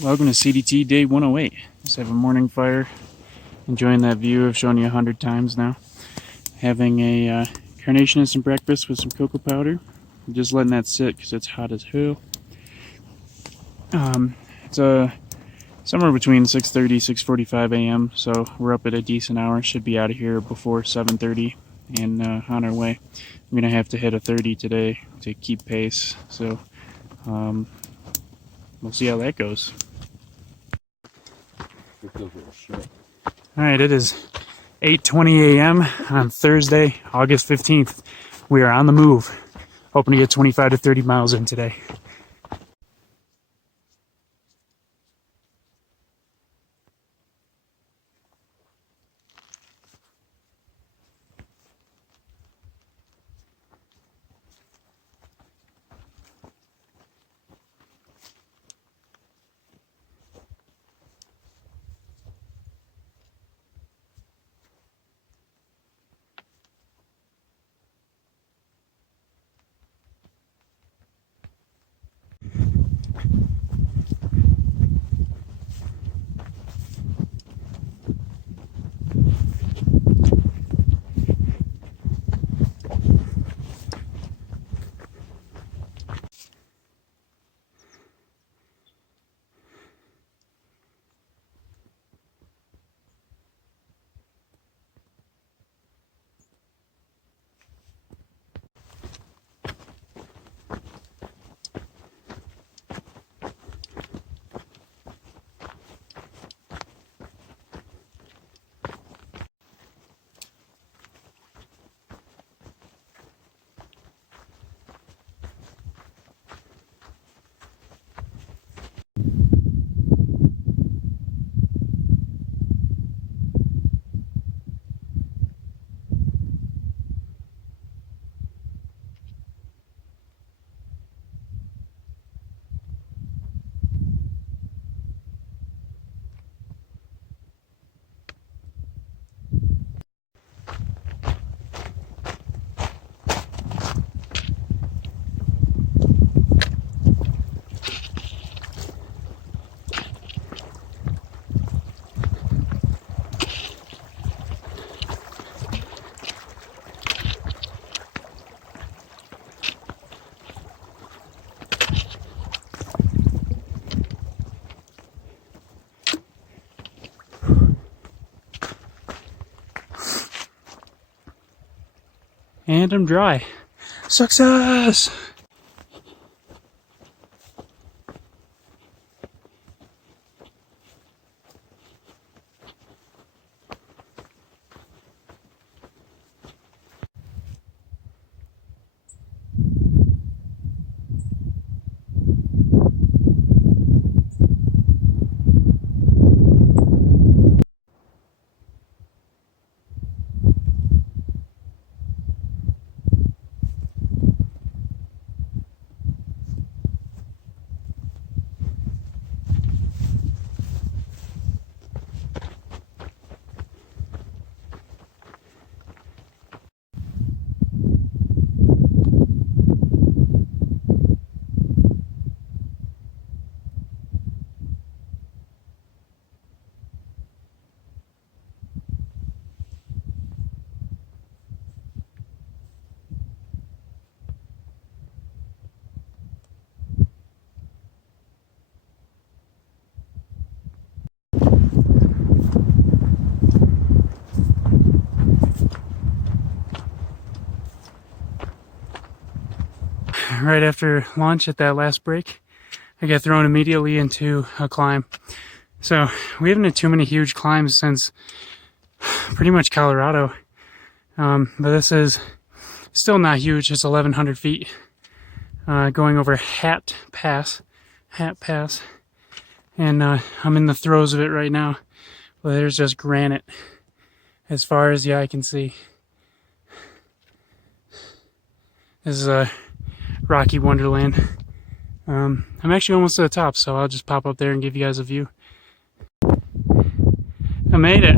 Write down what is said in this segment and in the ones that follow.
Welcome to CDT day 108. Just have a morning fire. Enjoying that view I've shown you 100 times now. Having a carnation instant breakfast with some cocoa powder. I'm just letting that sit because it's hot as hell. It's somewhere between 6:30 6:45 a.m. So we're up at a decent hour. Should be out of here before 7:30 and on our way. I'm gonna have to hit a 30 today to keep pace. So we'll see how that goes. Alright, it is 8:20 a.m. on Thursday, August 15th. We are on the move. Hoping to get 25 to 30 miles in today. And I'm dry. Success! Right after lunch at that last break, I got thrown immediately into a climb. So we haven't had too many huge climbs since pretty much Colorado. But this is still not huge. It's 1,100 feet. Going over Hat Pass. And I'm in the throes of it right now. Well, there's just granite as far as the eye can see. This is a rocky wonderland. I'm actually almost to the top, so I'll just pop up there and give you guys a view. I made it.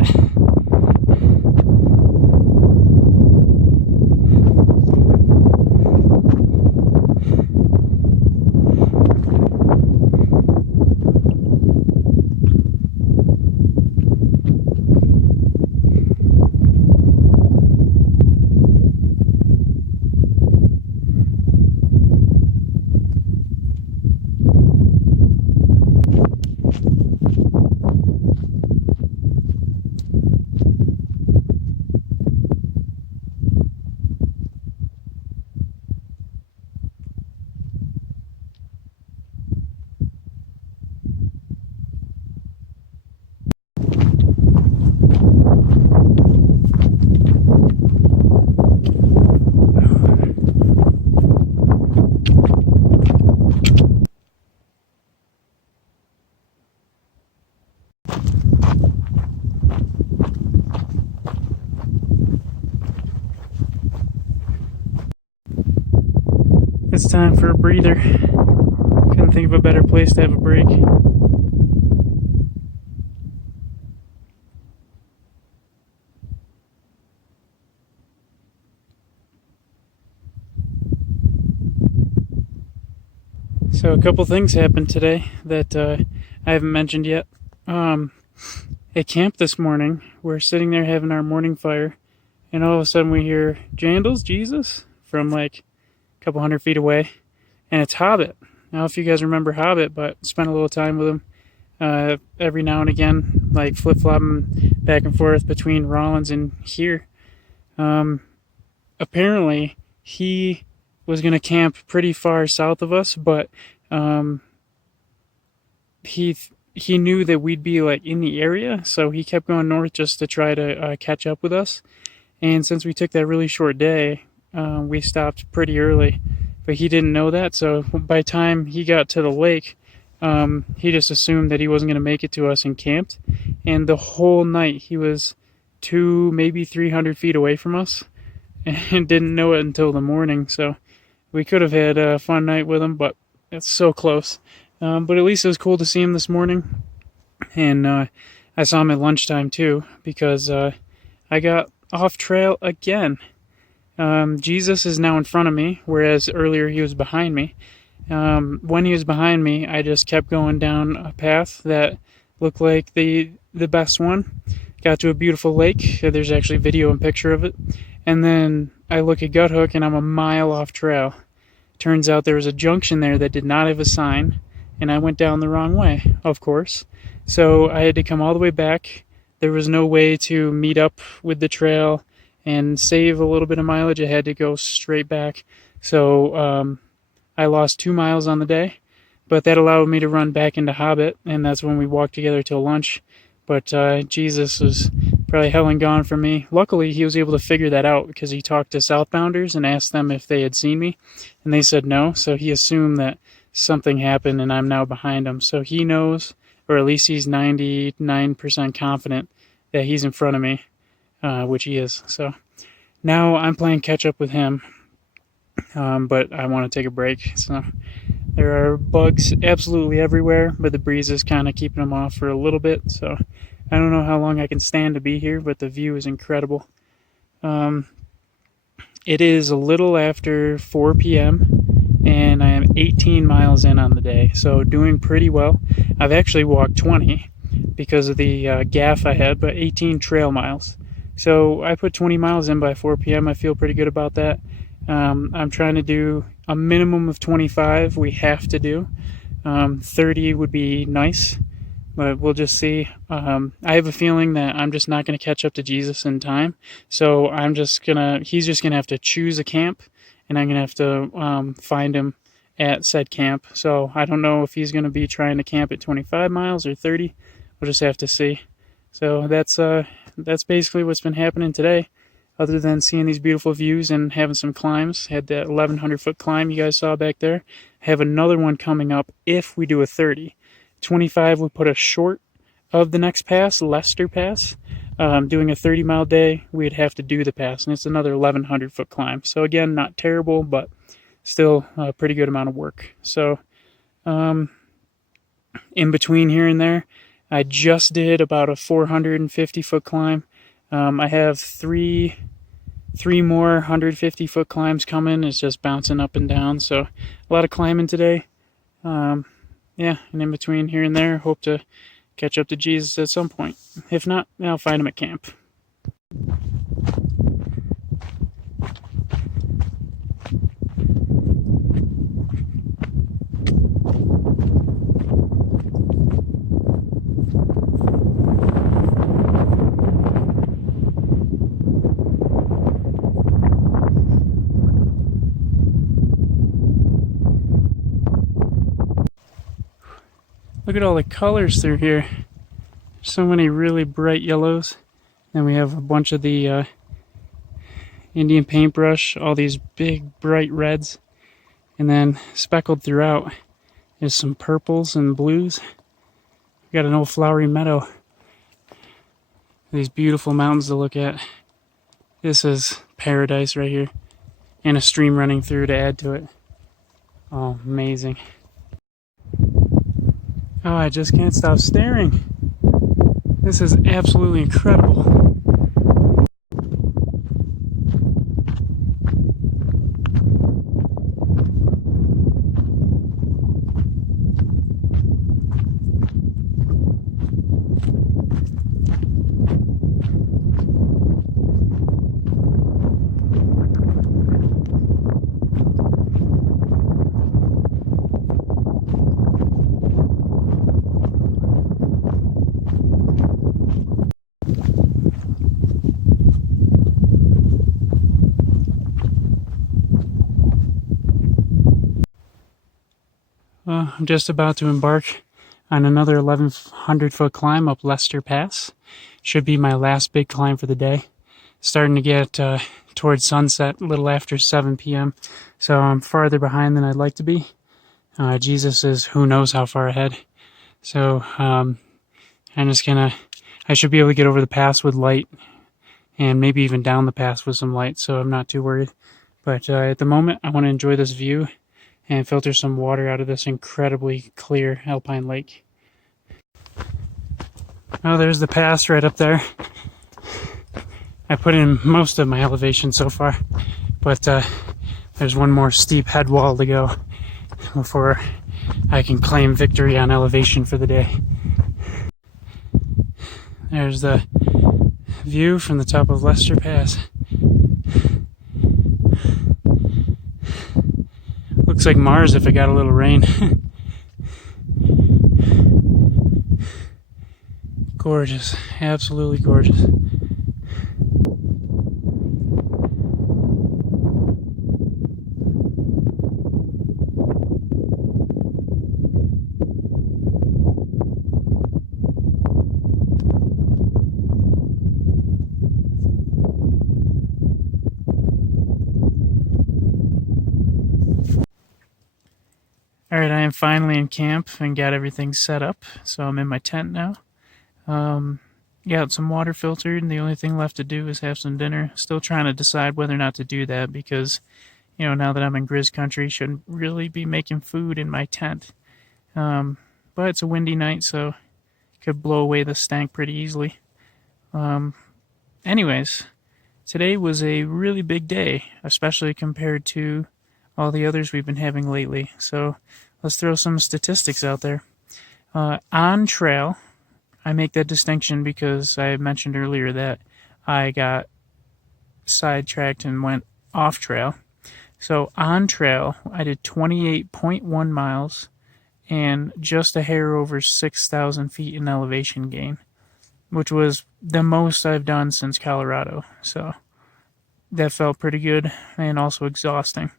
time for a breather. Couldn't think of a better place to have a break. So a couple things happened today that I haven't mentioned yet. At camp this morning, we're sitting there having our morning fire, and all of a sudden we hear Jandals, Jesus, from like a couple hundred feet away, and it's Hobbit. Now, if you guys remember Hobbit, but spent a little time with him every now and again, like flip-flopping back and forth between Rollins and here. Apparently, he was going to camp pretty far south of us, but he knew that we'd be like in the area, so he kept going north just to try to catch up with us. And since we took that really short day, we stopped pretty early, but he didn't know that. So by the time he got to the lake, he just assumed that he wasn't going to make it to us and camped. And the whole night he was 200, maybe 300 feet away from us, and didn't know it until the morning. So we could have had a fun night with him, but it's so close. But at least it was cool to see him this morning. And I saw him at lunchtime too, because I got off trail again. Jesus is now in front of me, whereas earlier he was behind me. When he was behind me, I just kept going down a path that looked like the best one. Got to a beautiful lake. There's actually video and picture of it. And then I look at Gut Hook and I'm a mile off trail. Turns out there was a junction there that did not have a sign, and I went down the wrong way, of course. So I had to come all the way back. There was no way to meet up with the trail and save a little bit of mileage. I had to go straight back. So I lost 2 miles on the day, but that allowed me to run back into Hobbit, and that's when we walked together till lunch. But Jesus was probably hell and gone for me. Luckily, he was able to figure that out because he talked to southbounders and asked them if they had seen me, and they said no. So he assumed that something happened and I'm now behind him. So he knows, or at least he's 99% confident that he's in front of me, which he is. So now I'm playing catch up with him, but I want to take a break. So there are bugs absolutely everywhere, but the breeze is kind of keeping them off for a little bit. So I don't know how long I can stand to be here, but the view is incredible. It is a little after 4 p.m. and I am 18 miles in on the day, so doing pretty well. I've actually walked 20 because of the gaff I had, but 18 trail miles. So I put 20 miles in by 4 p.m. I feel pretty good about that. I'm trying to do a minimum of 25. We have to do 30 would be nice, but we'll just see. I have a feeling that I'm just not going to catch up to Jesus in time, so he's just gonna have to choose a camp, and I'm gonna have to find him at said camp. So I don't know if he's gonna be trying to camp at 25 miles or 30. We'll just have to see. So that's basically what's been happening today, other than seeing these beautiful views and having some climbs. Had that 1,100 foot climb you guys saw back there. I have another one coming up if we do a 30. 25 we put us short of the next pass, Lester Pass. Doing a 30-mile day, we'd have to do the pass, and it's another 1,100 foot climb. So again, not terrible, but still a pretty good amount of work. So in between here and there, I just did about a 450 foot climb. I have three more 150 foot climbs coming. It's just bouncing up and down, so a lot of climbing today. Yeah, and in between here and there, hope to catch up to Jesus at some point. If not, I'll find him at camp. Look at all the colors through here. So many really bright yellows. Then we have a bunch of the Indian paintbrush, all these big bright reds. And then speckled throughout is some purples and blues. We got an old flowery meadow. These beautiful mountains to look at. This is paradise right here. And a stream running through to add to it. Oh, amazing. Oh, I just can't stop staring. This is absolutely incredible. I'm just about to embark on another 1,100 foot climb up Lester Pass. Should be my last big climb for the day. Starting to get towards sunset, a little after 7 p.m. So I'm farther behind than I'd like to be. Jesus is who knows how far ahead. So I'm just gonna, I should be able to get over the pass with light and maybe even down the pass with some light, so I'm not too worried. But at the moment, I want to enjoy this view and filter some water out of this incredibly clear alpine lake. Oh, there's the pass right up there. I put in most of my elevation so far, but there's one more steep head wall to go before I can claim victory on elevation for the day. There's the view from the top of Lester Pass. Looks like Mars if it got a little rain. Gorgeous, absolutely gorgeous. Alright, I am finally in camp and got everything set up, so I'm in my tent now. Got some water filtered, and the only thing left to do is have some dinner. Still trying to decide whether or not to do that because, you know, now that I'm in Grizz country, shouldn't really be making food in my tent. But it's a windy night, so it could blow away the stank pretty easily. Anyways, today was a really big day, especially compared to all the others we've been having lately. So let's throw some statistics out there. On trail, I make that distinction because I mentioned earlier that I got sidetracked and went off trail. So on trail, I did 28.1 miles and just a hair over 6,000 feet in elevation gain, which was the most I've done since Colorado. So that felt pretty good and also exhausting.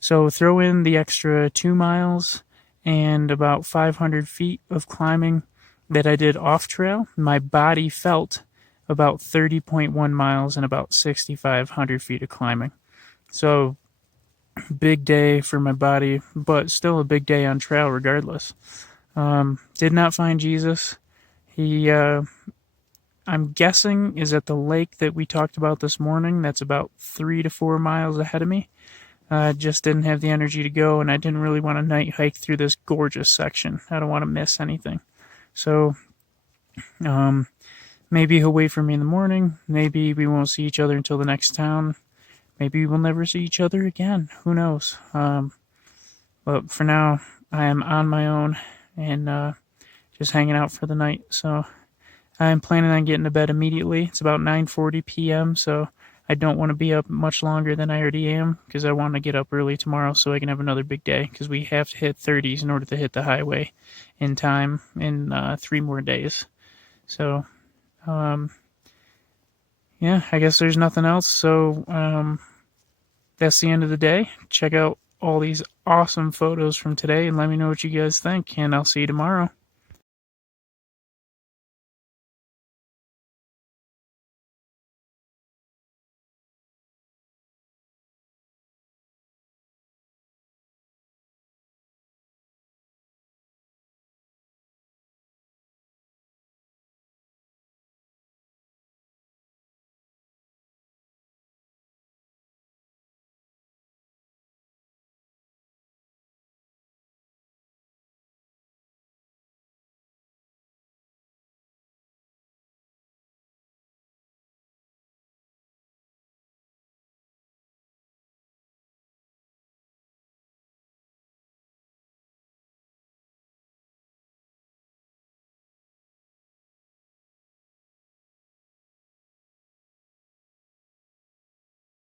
So throw in the extra 2 miles and about 500 feet of climbing that I did off trail. My body felt about 30.1 miles and about 6,500 feet of climbing. So big day for my body, but still a big day on trail regardless. Did not find Jesus. He, I'm guessing, is at the lake that we talked about this morning. That's about 3 to 4 miles ahead of me. Just didn't have the energy to go, and I didn't really want to night hike through this gorgeous section. I don't want to miss anything. So, maybe he'll wait for me in the morning. Maybe we won't see each other until the next town. Maybe we'll never see each other again. Who knows? But for now, I am on my own and just hanging out for the night. So I'm planning on getting to bed immediately. It's about 9:40 p.m., so I don't want to be up much longer than I already am because I want to get up early tomorrow so I can have another big day because we have to hit 30s in order to hit the highway in time in 3 more days. So, yeah, I guess there's nothing else. So that's the end of the day. Check out all these awesome photos from today and let me know what you guys think, and I'll see you tomorrow.